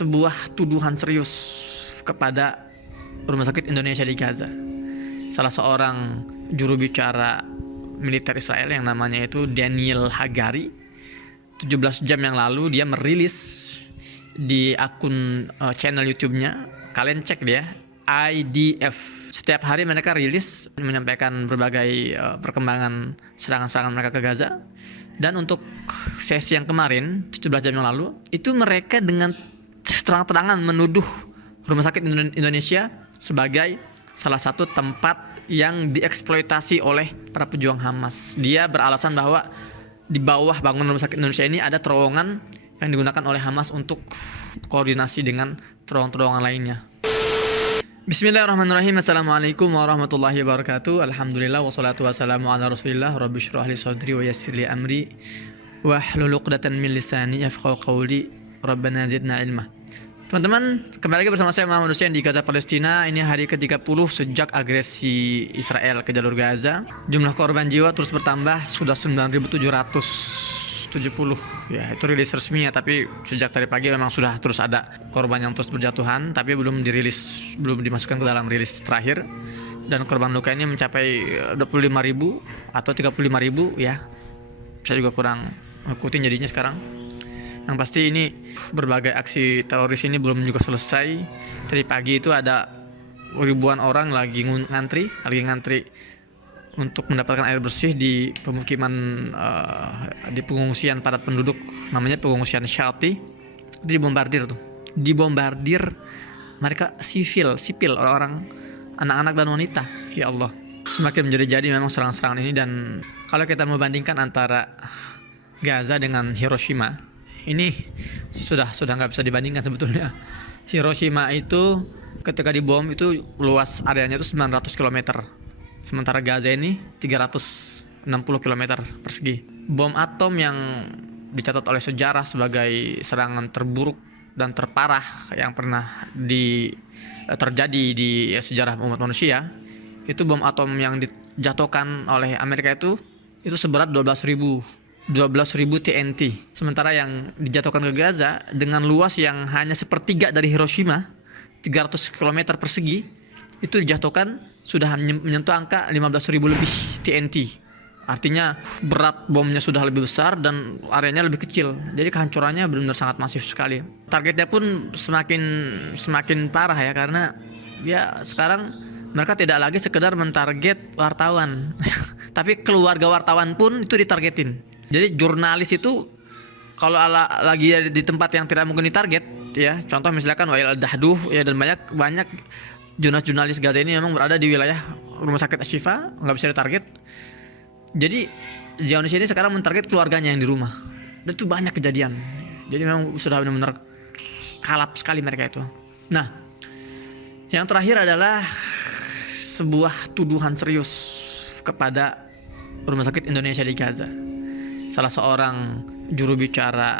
sebuah tuduhan serius kepada Rumah Sakit Indonesia di Gaza. Salah seorang juru bicara militer Israel yang namanya itu Daniel Hagari, 17 jam yang lalu dia merilis di akun channel YouTube-nya. Kalian cek dia, IDF. Setiap hari mereka rilis menyampaikan berbagai perkembangan serangan-serangan mereka ke Gaza. Dan untuk sesi yang kemarin, 17 jam yang lalu, itu mereka dengan terang-terangan menuduh Rumah Sakit Indonesia sebagai salah satu tempat yang dieksploitasi oleh para pejuang Hamas. Dia beralasan bahwa di bawah bangunan Rumah Sakit Indonesia ini ada terowongan yang digunakan oleh Hamas untuk koordinasi dengan terowongan-terowongan lainnya. Bismillahirrahmanirrahim. Assalamualaikum warahmatullahi wabarakatuh. Alhamdulillah wassalatu wassalamu ala Rasulillah. Rabbi shrah li sadri wa yassir li amri wahlul 'uqdatam min lisani yafqahu qawli. Rabbana zidna ilma. Teman-teman, kembali lagi bersama saya Muhammad Hussein di Gaza, Palestina. Ini hari ke-30 sejak agresi Israel ke jalur Gaza. Jumlah korban jiwa terus bertambah, sudah 9.770. Ya, itu rilis resmi ya, tapi sejak tadi pagi memang sudah terus ada korban yang terus berjatuhan, tapi belum dirilis, belum dimasukkan ke dalam rilis terakhir. Dan korban luka ini mencapai 25.000 atau 35.000 ya. Saya juga kurang ngikutin jadinya sekarang. Yang pasti ini berbagai aksi teroris ini belum juga selesai. Tadi pagi itu ada ribuan orang lagi ngantri untuk mendapatkan air bersih di pemukiman di pengungsian padat penduduk, namanya pengungsian Shalti. Itu dibombardir mereka sipil orang-orang, anak-anak dan wanita. Ya Allah, semakin menjadi-jadi memang serangan-serangan ini. Dan kalau kita membandingkan antara Gaza dengan Hiroshima, ini sudah nggak bisa dibandingkan sebetulnya. Hiroshima itu ketika dibom itu luas areanya itu 900 km. Sementara Gaza ini 360 km persegi. Bom atom yang dicatat oleh sejarah sebagai serangan terburuk dan terparah yang pernah terjadi di sejarah umat manusia. Itu bom atom yang dijatuhkan oleh Amerika itu seberat 12.000 TNT. Sementara yang dijatuhkan ke Gaza dengan luas yang hanya sepertiga dari Hiroshima, 300 km persegi, itu dijatuhkan sudah menyentuh angka 15.000 lebih TNT. Artinya berat bomnya sudah lebih besar dan areanya lebih kecil. Jadi kehancurannya benar-benar sangat masif sekali. Targetnya pun semakin parah ya, karena ya sekarang mereka tidak lagi sekedar mentarget wartawan, tapi keluarga wartawan pun itu ditargetin. Jadi jurnalis itu kalau lagi di tempat yang tidak mungkin ditarget ya, contoh misalkan Wael Dahduh ya, dan banyak jurnalis Gaza ini memang berada di wilayah Rumah Sakit Ashifa, nggak bisa ditarget. Jadi Zionis ini sekarang mentarget keluarganya yang di rumah. Dan itu banyak kejadian. Jadi memang sudah benar-benar kalap sekali mereka itu. Nah, yang terakhir adalah sebuah tuduhan serius kepada Rumah Sakit Indonesia di Gaza. Salah seorang juru bicara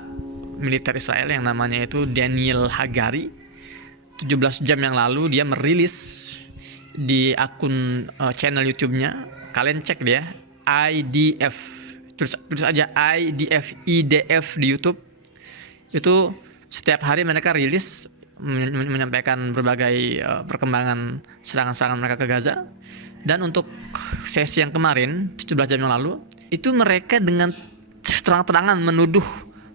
militer Israel yang namanya itu Daniel Hagari, 17 jam yang lalu dia merilis di akun channel YouTube-nya. Kalian cek dia, IDF. Terus aja IDF di YouTube. Itu setiap hari mereka rilis menyampaikan berbagai perkembangan serangan-serangan mereka ke Gaza. Dan untuk sesi yang kemarin, 17 jam yang lalu, itu mereka dengan terang-terangan menuduh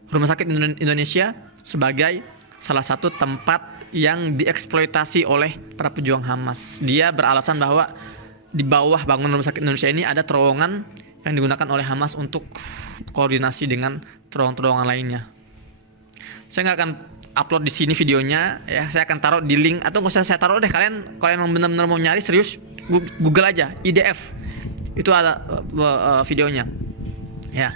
Rumah Sakit Indonesia sebagai salah satu tempat yang dieksploitasi oleh para pejuang Hamas. Dia beralasan bahwa di bawah bangunan Rumah Sakit Indonesia ini ada terowongan yang digunakan oleh Hamas untuk koordinasi dengan terowongan-terowongan lainnya. Saya nggak akan upload di sini videonya ya, saya akan taruh di link, atau nggak usah saya taruh deh, kalian kalau emang benar-benar mau nyari serius Google aja IDF, itu ada videonya ya.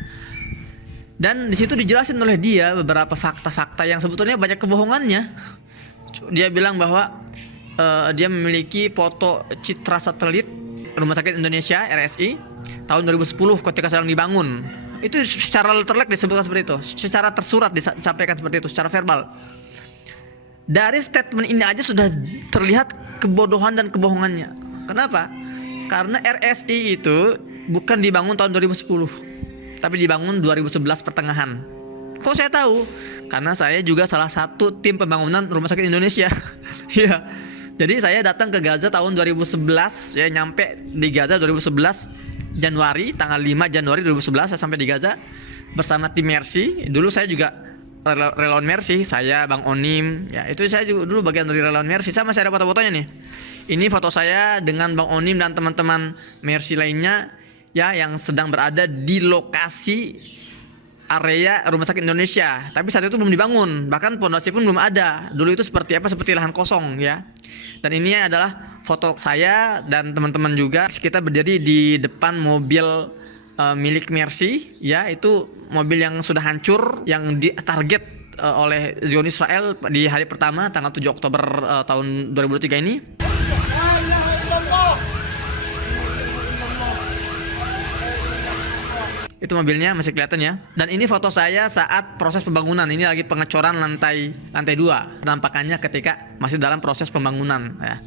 Dan di situ dijelasin oleh dia beberapa fakta-fakta yang sebetulnya banyak kebohongannya. Dia bilang bahwa dia memiliki foto citra satelit Rumah Sakit Indonesia RSI tahun 2010 ketika sedang dibangun. Itu secara letterlek disebutkan seperti itu, secara tersurat disampaikan seperti itu, secara verbal. Dari statement ini aja sudah terlihat kebodohan dan kebohongannya. Kenapa? Karena RSI itu bukan dibangun tahun 2010. Tapi dibangun 2011 pertengahan. Kok saya tahu? Karena saya juga salah satu tim pembangunan Rumah Sakit Indonesia. Iya. Jadi saya datang ke Gaza tahun 2011, saya nyampe di Gaza 2011 Januari, tanggal 5 Januari 2011 saya sampai di Gaza bersama tim Mercy. Dulu saya juga relawan Mercy, saya Bang Onim, ya itu saya juga dulu bagian dari relawan Mercy. Saya masih ada foto-fotonya nih. Ini foto saya dengan Bang Onim dan teman-teman Mercy lainnya ya yang sedang berada di lokasi area Rumah Sakit Indonesia. Tapi saat itu belum dibangun, bahkan pondasi pun belum ada. Dulu itu seperti apa? Seperti lahan kosong ya. Dan ini adalah foto saya dan teman-teman juga. Kita berdiri di depan mobil milik Mercy ya, itu mobil yang sudah hancur, yang ditarget oleh Zionis Israel di hari pertama tanggal 7 Oktober tahun 2003 ini. Itu mobilnya masih kelihatan ya. Dan ini foto saya saat proses pembangunan. Ini lagi pengecoran lantai 2. Penampakannya ketika masih dalam proses pembangunan ya.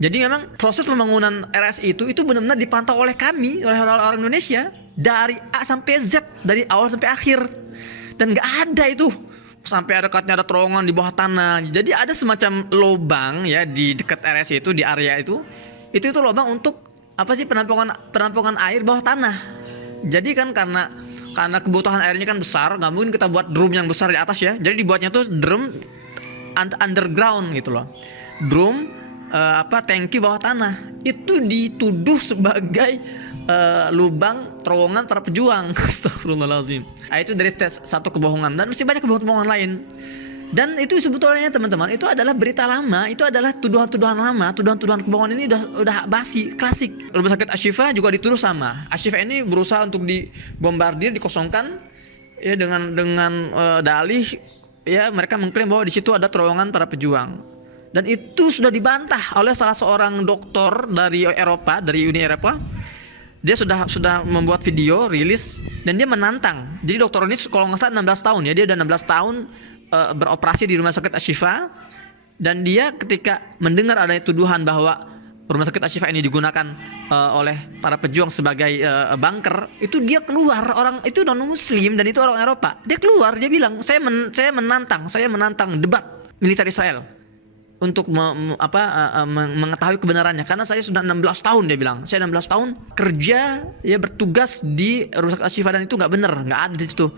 Jadi memang proses pembangunan RSI itu benar-benar dipantau oleh kami, oleh orang Indonesia dari A sampai Z, dari awal sampai akhir. Dan nggak ada itu sampai ada katanya ada terowongan di bawah tanah. Jadi ada semacam lubang ya di dekat RSI itu, di area itu lubang untuk apa sih, penampungan air bawah tanah. Jadi kan karena kebutuhan airnya kan besar, nggak mungkin kita buat drum yang besar di atas ya. Jadi dibuatnya tuh drum underground gitu loh. Drum tangki bawah tanah. Itu dituduh sebagai lubang terowongan para pejuang. Astagfirullahaladzim. Nah, itu dari satu kebohongan, dan masih banyak kebohongan lain. Dan itu sebetulnya teman-teman, itu adalah berita lama, itu adalah tuduhan-tuduhan lama, tuduhan-tuduhan kebohongan ini udah basi, klasik. Rumah sakit Ashifa juga dituduh sama. Ashifa ini berusaha untuk dibombardir, dikosongkan ya dengan dalih ya, mereka mengklaim bahwa di situ ada terowongan para pejuang. Dan itu sudah dibantah oleh salah seorang dokter dari Eropa, dari Uni Eropa. Dia sudah membuat video rilis dan dia menantang. Jadi dokter ini kalau nggak salah 16 tahun ya, dia udah 16 tahun beroperasi di Rumah Sakit Ashifa, dan dia ketika mendengar adanya tuduhan bahwa Rumah Sakit Ashifa ini digunakan oleh para pejuang sebagai bunker, itu dia keluar. Orang itu non muslim dan itu orang Eropa. Dia keluar, dia bilang saya menantang debat militer Israel untuk mengetahui kebenarannya, karena saya sudah 16 tahun, dia bilang. Saya 16 tahun kerja ya, bertugas di Rumah Sakit Ashifa, dan itu nggak benar, nggak ada di situ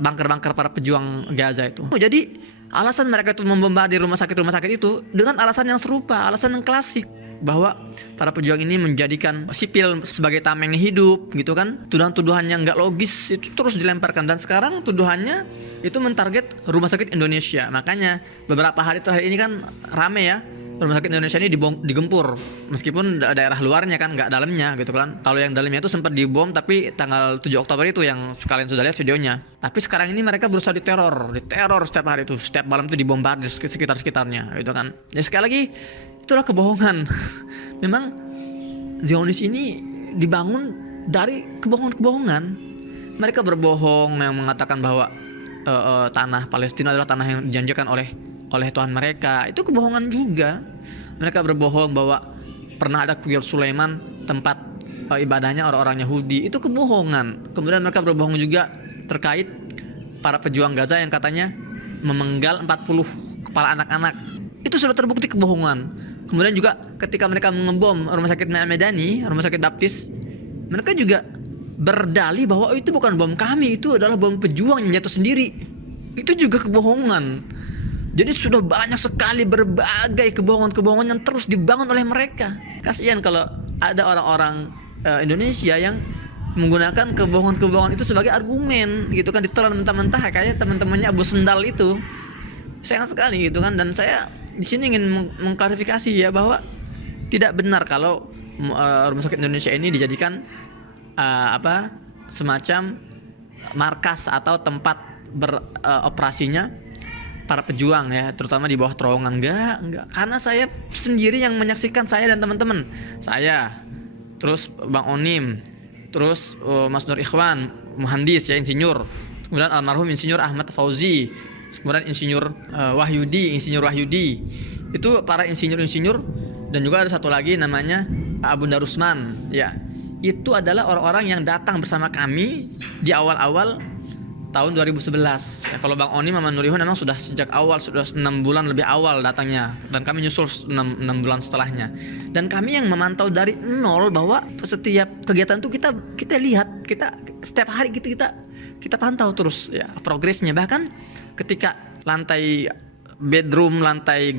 bunker-bunker para pejuang Gaza itu. Jadi alasan mereka itu membombardir rumah sakit itu dengan alasan yang serupa, alasan yang klasik, bahwa para pejuang ini menjadikan sipil sebagai tameng hidup gitu kan. Tuduhan-tuduhan yang nggak logis itu terus dilemparkan, dan sekarang tuduhannya itu mentarget Rumah Sakit Indonesia. Makanya beberapa hari terakhir ini kan rame ya, Rumah Sakit Indonesia ini digempur, meskipun daerah luarnya kan, nggak dalamnya gitu kan. Kalau yang dalamnya itu sempat dibom, tapi tanggal 7 Oktober itu yang kalian sudah lihat videonya. Tapi sekarang ini mereka berusaha diteror setiap hari itu, setiap malam itu dibombardir sekitarnya gitu kan. Ya sekali lagi, itulah kebohongan. Memang Zionis ini dibangun dari kebohongan-kebohongan. Mereka berbohong yang mengatakan bahwa tanah Palestina adalah tanah yang dijanjikan oleh Tuhan mereka. Itu kebohongan juga. Mereka berbohong bahwa pernah ada kuil Sulaiman, tempat ibadahnya orang-orang Yahudi. Itu kebohongan. Kemudian mereka berbohong juga terkait para pejuang Gaza yang katanya memenggal 40 kepala anak-anak. Itu sudah terbukti kebohongan. Kemudian juga ketika mereka mengebom Rumah Sakit Medani, Rumah Sakit Baptis, mereka juga berdalih bahwa itu bukan bom kami, itu adalah bom pejuang yang jatuh sendiri. Itu juga kebohongan. Jadi sudah banyak sekali berbagai kebohongan-kebohongan yang terus dibangun oleh mereka. Kasihan kalau ada orang-orang Indonesia yang menggunakan kebohongan-kebohongan itu sebagai argumen gitu kan, ditelan mentah-mentah kayak teman-temannya Abu Sendal itu. Sayang sekali gitu kan. Dan saya di sini ingin mengklarifikasi ya, bahwa tidak benar kalau Rumah Sakit Indonesia ini dijadikan semacam markas atau tempat beroperasinya para pejuang ya, terutama di bawah terowongan. Enggak. Karena saya sendiri yang menyaksikan, saya dan teman-teman. Saya, terus Bang Onim, terus Mas Nur Ikhwan, muhandis ya, insinyur. Kemudian almarhum Insinyur Ahmad Fauzi. Kemudian Insinyur Wahyudi. Itu para insinyur-insinyur. Dan juga ada satu lagi namanya Abu Darusman ya. Itu adalah orang-orang yang datang bersama kami di awal-awal tahun 2011. Ya, kalau Bang Oni Maman Nurihun memang sudah sejak awal, sudah 6 bulan lebih awal datangnya, dan kami nyusul 6 bulan setelahnya. Dan kami yang memantau dari nol bahwa setiap kegiatan itu kita lihat, kita setiap hari kita pantau terus ya progresnya. Bahkan ketika lantai bedroom, lantai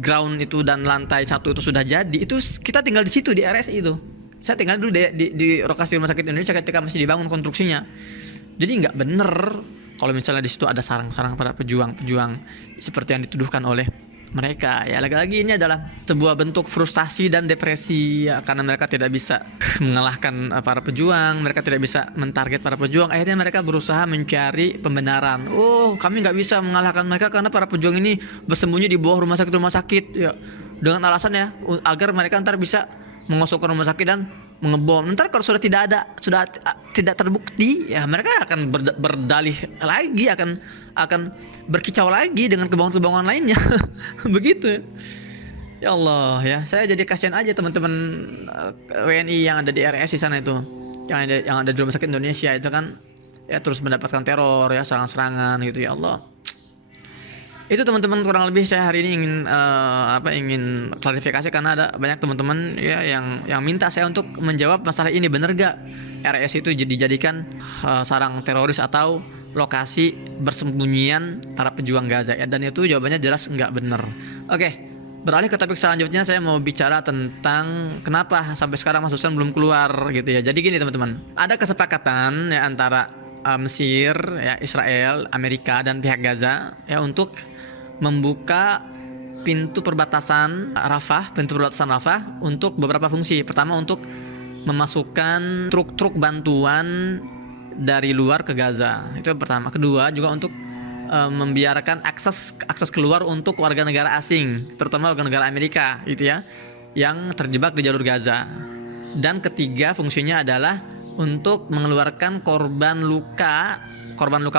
ground itu dan lantai 1 itu sudah jadi, itu kita tinggal di situ di RSI itu. Saya tinggal dulu di lokasi Rumah Sakit Indonesia ketika masih dibangun konstruksinya. Jadi nggak bener kalau misalnya di situ ada sarang-sarang para pejuang seperti yang dituduhkan oleh mereka. Ya lagi-lagi ini adalah sebuah bentuk frustasi dan depresi ya, karena mereka tidak bisa mengalahkan para pejuang, mereka tidak bisa mentarget para pejuang. Akhirnya mereka berusaha mencari pembenaran. Oh, kami nggak bisa mengalahkan mereka karena para pejuang ini bersembunyi di bawah rumah sakit ya, dengan alasan ya agar mereka ntar bisa mengosongkan rumah sakit dan mengebom. Ntar kalau sudah tidak terbukti ya mereka akan berdalih lagi, akan berkicau lagi dengan kebohongan-kebohongan lainnya. Begitu ya. Ya Allah ya, saya jadi kasihan aja teman-teman WNI yang ada di RSI sana itu, yang ada di Rumah Sakit Indonesia itu kan ya terus mendapatkan teror ya, serangan-serangan gitu. Ya Allah. Itu teman-teman kurang lebih saya hari ini ingin klarifikasi, karena ada banyak teman-teman ya yang minta saya untuk menjawab masalah ini. Bener gak RSI itu dijadikan sarang teroris atau lokasi bersembunyian para pejuang Gaza ya? Dan itu jawabannya jelas nggak bener. Oke, beralih ke topik selanjutnya, saya mau bicara tentang kenapa sampai sekarang Mas Husain belum keluar gitu ya. Jadi gini teman-teman, ada kesepakatan ya antara Mesir, ya, Israel, Amerika dan pihak Gaza ya untuk membuka pintu perbatasan Rafah untuk beberapa fungsi. Pertama, untuk memasukkan truk-truk bantuan dari luar ke Gaza. Itu yang pertama. Kedua, juga untuk membiarkan akses keluar untuk warga negara asing, terutama warga negara Amerika gitu ya, yang terjebak di jalur Gaza. Dan ketiga, fungsinya adalah untuk mengeluarkan korban luka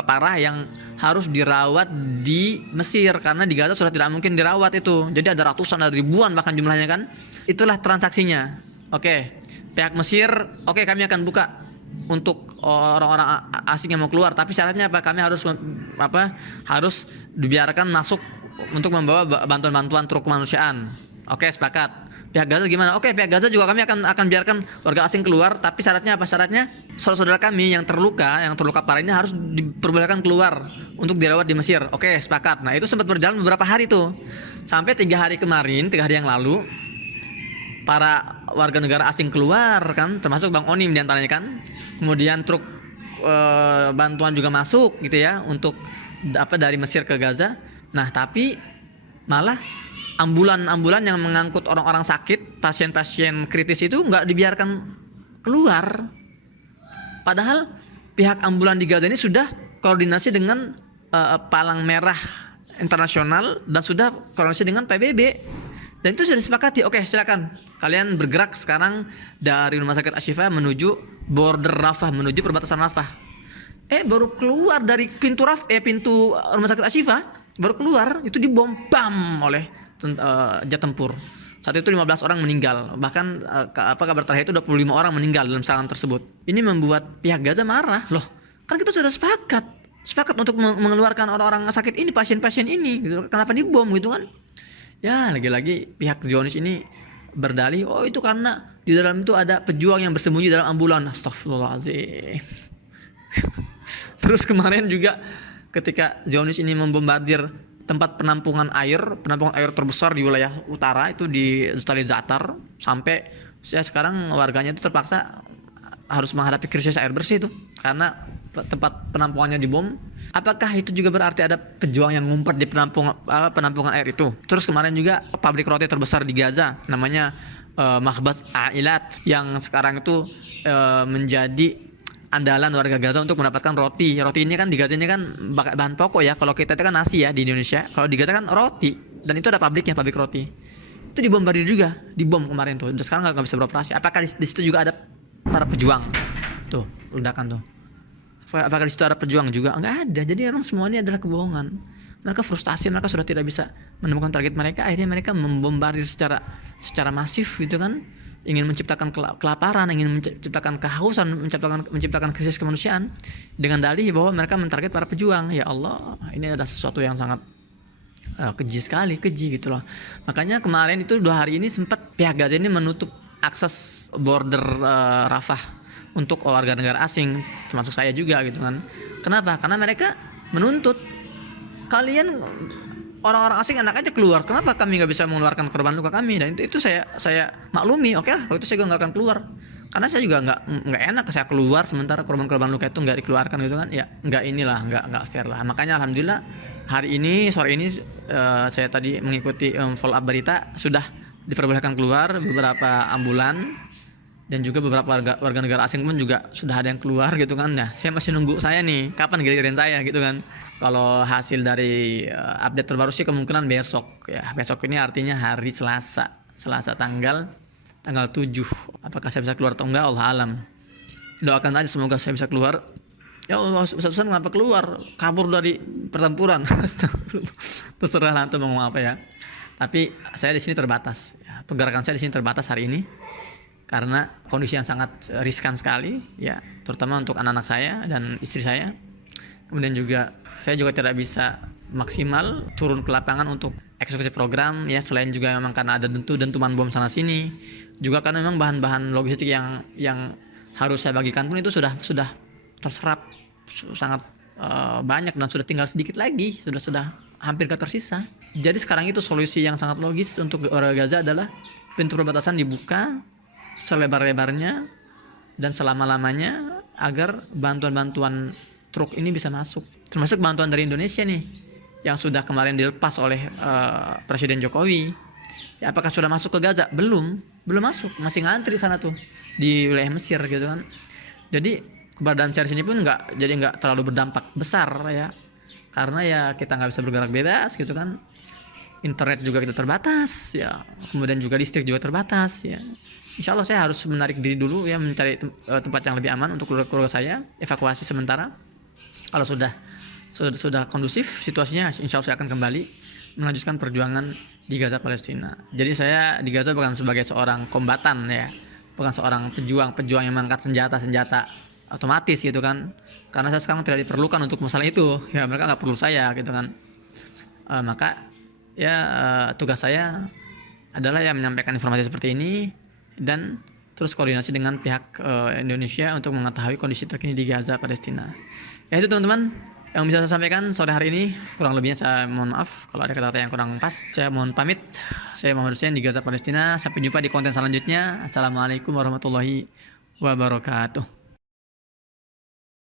parah yang harus dirawat di Mesir, karena di Gaza sudah tidak mungkin dirawat itu. Jadi ada ratusan, ada ribuan bahkan jumlahnya kan. Itulah transaksinya. Oke, pihak Mesir, oke, kami akan buka untuk orang-orang asing yang mau keluar, tapi syaratnya apa? Kami harus dibiarkan masuk untuk membawa bantuan-bantuan truk kemanusiaan. Oke, sepakat. Pihak Gaza gimana? Oke, pihak Gaza juga kami akan biarkan warga asing keluar, tapi syaratnya apa? Syaratnya saudara-saudara kami yang terluka parah ini harus diperbolehkan keluar untuk dirawat di Mesir. Oke, sepakat. Nah, itu sempat berjalan beberapa hari tuh. Sampai 3 hari yang lalu, para warga negara asing keluar kan, termasuk Bang Onim diantaranya kan. Kemudian truk bantuan juga masuk gitu ya, untuk dari Mesir ke Gaza. Nah, tapi malah ambulan yang mengangkut orang-orang sakit, pasien-pasien kritis itu nggak dibiarkan keluar. Padahal pihak ambulan di Gaza ini sudah koordinasi dengan Palang Merah Internasional dan sudah koordinasi dengan PBB. Dan itu sudah disepakati. Oke, silakan kalian bergerak sekarang dari Rumah Sakit Ashifa menuju border Rafah, menuju perbatasan Rafah. Baru keluar dari pintu Rumah Sakit Ashifa, baru keluar itu dibom bam oleh jet tempur. Saat itu 15 orang meninggal. Bahkan kabar terakhir itu 25 orang meninggal dalam serangan tersebut. Ini membuat pihak Gaza marah. Loh, kan kita sudah sepakat untuk mengeluarkan orang-orang sakit ini, pasien-pasien ini gitu. Kenapa dibom gitu kan? Ya, lagi-lagi pihak Zionis ini berdalih, oh itu karena di dalam itu ada pejuang yang bersembunyi dalam ambulan. Astagfirullahaladzim. Terus kemarin juga ketika Zionis ini membombardir tempat penampungan air terbesar di wilayah utara itu di Zatar, sampai sekarang warganya itu terpaksa harus menghadapi krisis air bersih itu karena tempat penampungannya dibom. Apakah itu juga berarti ada pejuang yang ngumpet di penampungan air itu? Terus kemarin juga pabrik roti terbesar di Gaza namanya Makhbaz Ailat, yang sekarang itu menjadi andalan warga Gaza untuk mendapatkan roti. Roti ini kan di Gaza ini kan bahan pokok ya. Kalau kita itu kan nasi ya di Indonesia. Kalau di Gaza kan roti. Dan itu ada pabrik roti. Itu dibombardir juga, dibom kemarin tuh. Dan sekarang nggak bisa beroperasi. Apakah di situ juga ada para pejuang? Tuh, ledakan tuh. Apakah di situ ada pejuang juga? Nggak ada. Jadi memang semua ini adalah kebohongan. Mereka frustasi, mereka sudah tidak bisa menemukan target mereka. Akhirnya mereka membombardir secara masif gitu kan. ingin menciptakan kelaparan, ingin menciptakan kehausan, menciptakan krisis kemanusiaan dengan dalih bahwa mereka mentarget para pejuang. Ya Allah, ini adalah sesuatu yang sangat keji gitu loh. Makanya kemarin itu 2 hari ini sempat pihak Gaza ini menutup akses border Rafah untuk warga negara asing, termasuk saya juga gitu kan. Kenapa? Karena mereka menuntut, kalian orang-orang asing enak aja keluar, kenapa kami nggak bisa mengeluarkan korban luka kami? Dan itu saya maklumi, oke lah, kalau itu saya juga nggak akan keluar, karena saya juga nggak enak saya keluar sementara korban-korban luka itu nggak dikeluarkan gitu kan. Ya nggak fair lah. Makanya alhamdulillah hari ini sore ini saya tadi mengikuti follow up berita, sudah diperbolehkan keluar beberapa ambulan, dan juga beberapa warga negara asing pun juga sudah ada yang keluar gitu kan. Nah, saya masih nunggu saya nih, kapan giliran saya gitu kan. Kalau hasil dari update terbaru sih kemungkinan besok ya. Besok ini artinya hari Selasa tanggal 7. Apakah saya bisa keluar atau enggak, Allah alam. Doakan aja semoga saya bisa keluar. Ya Allah, Ustaz kenapa keluar? Kabur dari pertempuran. Terserah nanti mau ngomong apa ya. Tapi saya di sini terbatas. Ya, gerakan saya di sini terbatas hari ini, karena kondisi yang sangat riskan sekali ya, terutama untuk anak-anak saya dan istri saya. Kemudian juga saya juga tidak bisa maksimal turun ke lapangan untuk eksekusi program ya, selain juga memang karena ada dentuman bom sana sini, juga karena memang bahan-bahan logistik yang harus saya bagikan pun itu sudah terserap sangat banyak dan sudah tinggal sedikit lagi, sudah hampir gak tersisa. Jadi sekarang itu solusi yang sangat logis untuk warga Gaza adalah pintu perbatasan dibuka selebar-lebarnya dan selama-lamanya agar bantuan-bantuan truk ini bisa masuk, termasuk bantuan dari Indonesia nih yang sudah kemarin dilepas oleh Presiden Jokowi. Ya, apakah sudah masuk ke Gaza? Belum masuk, masih ngantri sana tuh di wilayah Mesir gitu kan. Jadi keberadaan series ini pun nggak terlalu berdampak besar ya, karena ya kita nggak bisa bergerak bebas gitu kan. Internet juga kita terbatas ya, kemudian juga listrik juga terbatas ya. Insya Allah saya harus menarik diri dulu ya, mencari tempat yang lebih aman untuk keluarga saya, evakuasi sementara. Kalau sudah kondusif situasinya, insya Allah saya akan kembali melanjutkan perjuangan di Gaza Palestina. Jadi saya di Gaza bukan sebagai seorang kombatan ya, bukan seorang pejuang yang mengangkat senjata otomatis gitu kan, karena saya sekarang tidak diperlukan untuk masalah itu ya, mereka nggak perlu saya gitu kan. Maka ya tugas saya adalah ya menyampaikan informasi seperti ini dan terus koordinasi dengan pihak Indonesia untuk mengetahui kondisi terkini di Gaza Palestina. Ya itu teman-teman yang bisa saya sampaikan sore hari ini. Kurang lebihnya saya mohon maaf kalau ada kata-kata yang kurang pas. Saya mohon pamit. Saya Muhammad Hussein di Gaza Palestina. Sampai jumpa di konten selanjutnya. Assalamualaikum warahmatullahi wabarakatuh.